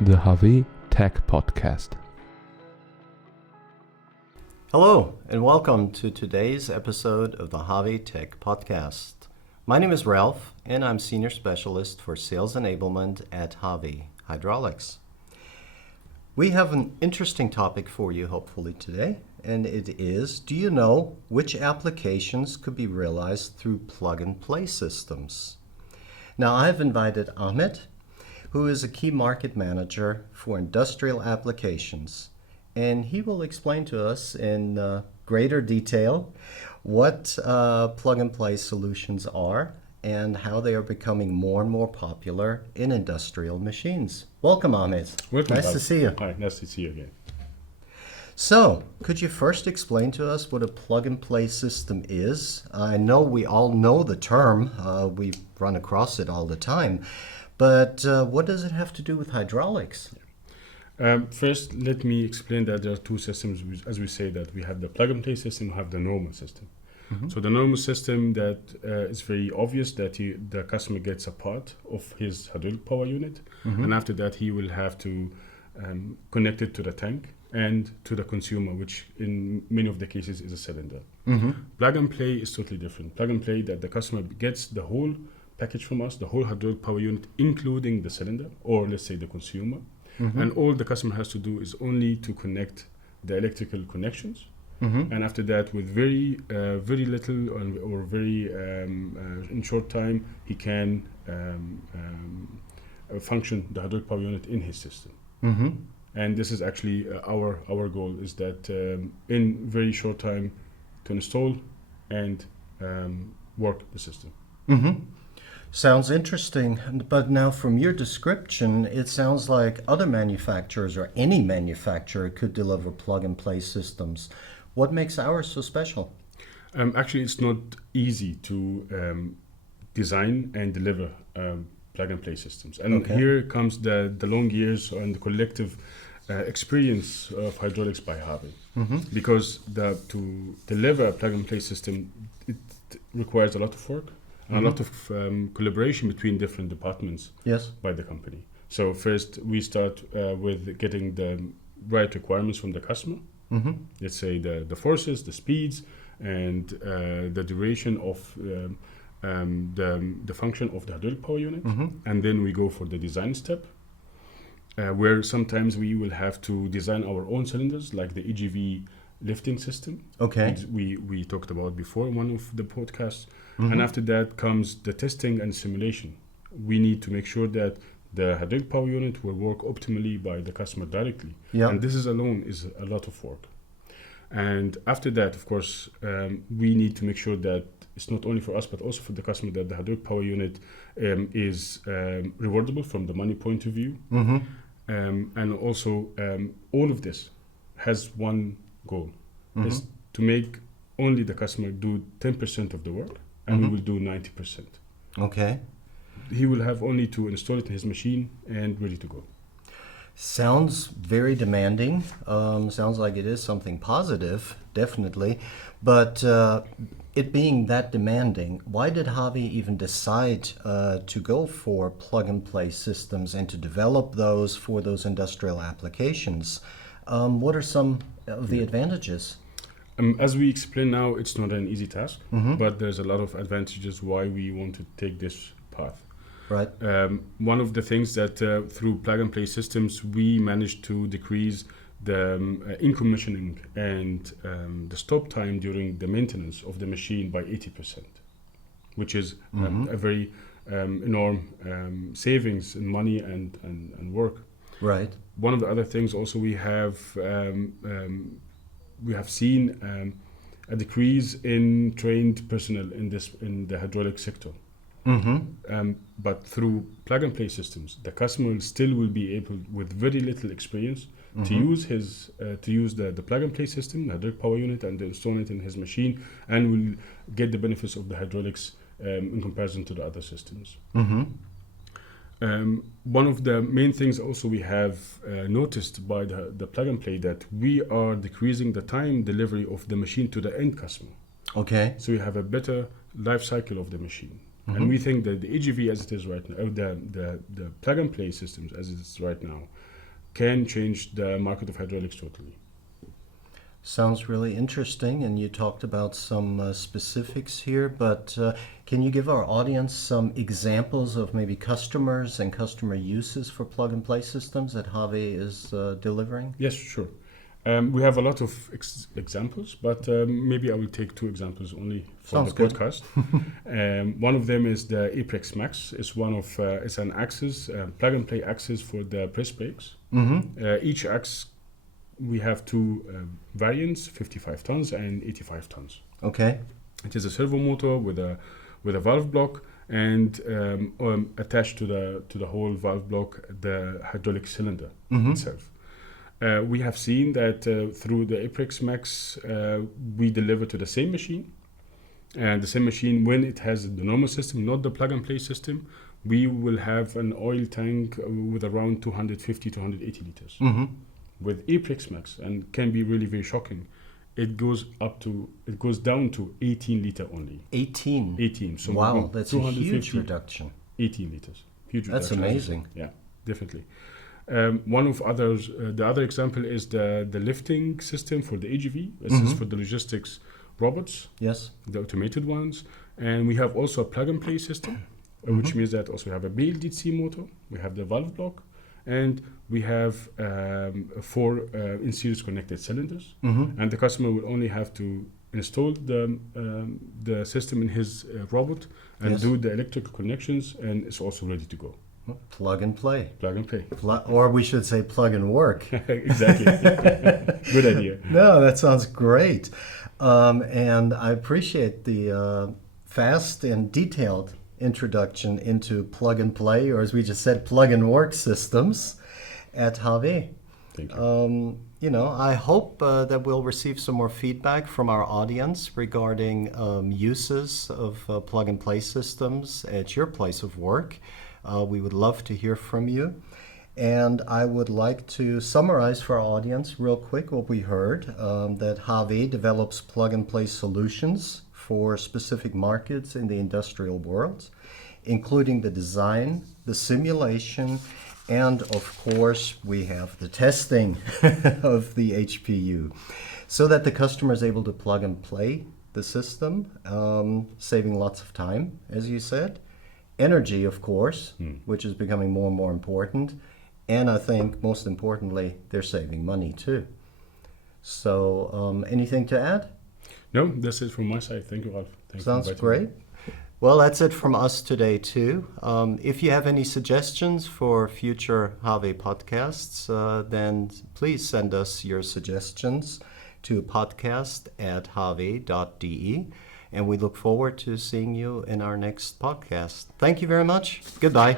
the HAWE Tech Podcast. Hello, and welcome to today's episode of the HAWE Tech Podcast. My name is Ralph, and I'm Senior Specialist for Sales Enablement at HAWE Hydraulics. We have an interesting topic for you, hopefully, today, and it is, do you know which applications could be realized through plug-and-play systems? Now, I've invited Ahmed, who is a Key Market Manager for industrial applications, and he will explain to us in greater detail what plug-and-play solutions are and how they are becoming more and more popular in industrial machines. Welcome, Ahmed. Welcome, nice to see you. Hi, nice to see you again. So, could you first explain to us what a plug-and-play system is? I know we all know the term. We run across it all the time. But what does it have to do with hydraulics? First, let me explain that there are two systems. As we say that we have the plug-and-play system, we have the normal system. Mm-hmm. So the normal system that is very obvious that the customer gets a part of his hydraulic power unit, mm-hmm. and after that he will have to connect it to the tank and to the consumer, which in many of the cases is a cylinder. Mm-hmm. Plug-and-play is totally different. Plug-and-play that the customer gets the whole package from us, the whole hydraulic power unit, including the cylinder, or let's say the consumer. Mm-hmm. And all the customer has to do is only to connect the electrical connections. Mm-hmm. And after that, with very little or very in short time, he can function the hydraulic power unit in his system. Mm-hmm. And this is actually our goal is that in very short time to install and work the system. Mm-hmm. Sounds interesting, but now from your description, it sounds like other manufacturers or any manufacturer could deliver plug-and-play systems. What makes ours so special? Actually, it's not easy to design and deliver plug-and-play systems. And here comes the long years and the collective experience of hydraulics by HAWE. Mm-hmm. Because to deliver a plug-and-play system, it requires a lot of work. And mm-hmm. a lot of collaboration between different departments by the company. So first we start with getting the right requirements from the customer. Mm-hmm. Let's say the forces, the speeds, and the duration of the function of the hydraulic power unit. Mm-hmm. And then we go for the design step, where sometimes we will have to design our own cylinders, like the EGV lifting system. Which we talked about before in one of the podcasts. Mm-hmm. And after that comes the testing and simulation. We need to make sure that the hydraulic power unit will work optimally by the customer directly. Yeah. And this alone is a lot of work. And after that, of course, we need to make sure that it's not only for us, but also for the customer, that the hydraulic power unit is rewardable from the money point of view. Mm-hmm. And also, all of this has one goal, mm-hmm. is to make only the customer do 10% of the work, and mm-hmm. we will do 90%. Okay. He will have only to install it in his machine and ready to go. Sounds very demanding. Sounds like it is something positive, definitely. But it being that demanding, why did HAWE even decide to go for plug-and-play systems and to develop those for those industrial applications? What are some of the advantages? As we explain now, it's not an easy task, mm-hmm. but there's a lot of advantages why we want to take this path. Right. One of the things that through plug-and-play systems, we managed to decrease the in-commissioning and the stop time during the maintenance of the machine by 80%, which is mm-hmm. A very enormous savings in money and work. Right. One of the other things also we have seen a decrease in trained personnel in the hydraulic sector. Mm-hmm. But through plug-and-play systems, the customer still will be able, with very little experience, mm-hmm. to use the plug-and-play system, the hydraulic power unit, and install it in his machine, and will get the benefits of the hydraulics in comparison to the other systems. Mm-hmm. One of the main things also we have noticed by the plug-and-play that we are decreasing the time delivery of the machine to the end customer. Okay. So we have a better life cycle of the machine. And we think that the AGV as it is right now, the plug-and-play systems as it is right now, can change the market of hydraulics totally. Sounds really interesting, and you talked about some specifics here, but can you give our audience some examples of maybe customers and customer uses for plug-and-play systems that HAWE is delivering? Yes, sure. We have a lot of examples, but maybe I will take 2 examples only for Sounds the good. podcast. One of them is the Apex Max. It's it's an axis, plug-and-play axis for the press brakes. Each axis we have 2 variants, 55 tons and 85 tons. Okay. It is a servo motor with a valve block, and attached to the whole valve block the hydraulic cylinder itself. We have seen that through the Apex Max we deliver to the same machine, and the same machine, when it has the normal system, not the plug-and-play system, we will have an oil tank with around 250 to 180 liters. With Apex Max, and can be really very shocking, it goes down to 18 liter only. 18. So wow, that's a huge 250, reduction. 18 liters. Huge That's reduction. amazing. Yeah, definitely. One of others, the other example is the lifting system for the AGV. This is for the logistics robots, Yes. the automated ones, and we have also a plug-and-play system, which means that also we have a BLDC motor, we have the valve block, and we have 4 in-series connected cylinders, and the customer will only have to install the system in his robot and Yes. do the electrical connections, and it's also ready to go. Plug and play. Plug and play. Or we should say plug and work. Exactly. Good idea. No, that sounds great. And I appreciate the fast and detailed introduction into plug and play, or as we just said, plug and work systems at HAWE. Thank you. I hope that we'll receive some more feedback from our audience regarding uses of plug and play systems at your place of work. We would love to hear from you. And I would like to summarize for our audience real quick what we heard, that HAWE develops plug-and-play solutions for specific markets in the industrial world, including the design, the simulation, and of course we have the testing of the HPU, so that the customer is able to plug and play the system, saving lots of time, as you said. Energy, of course, which is becoming more and more important. And I think most importantly, they're saving money too. So anything to add? No, that's it from my side. Thank you, Ralph. Thanks for Sounds inviting great. me. Well, that's it from us today too. If you have any suggestions for future HAWE podcasts, then please send us your suggestions to podcast@hawe.de. And we look forward to seeing you in our next podcast. Thank you very much. Goodbye.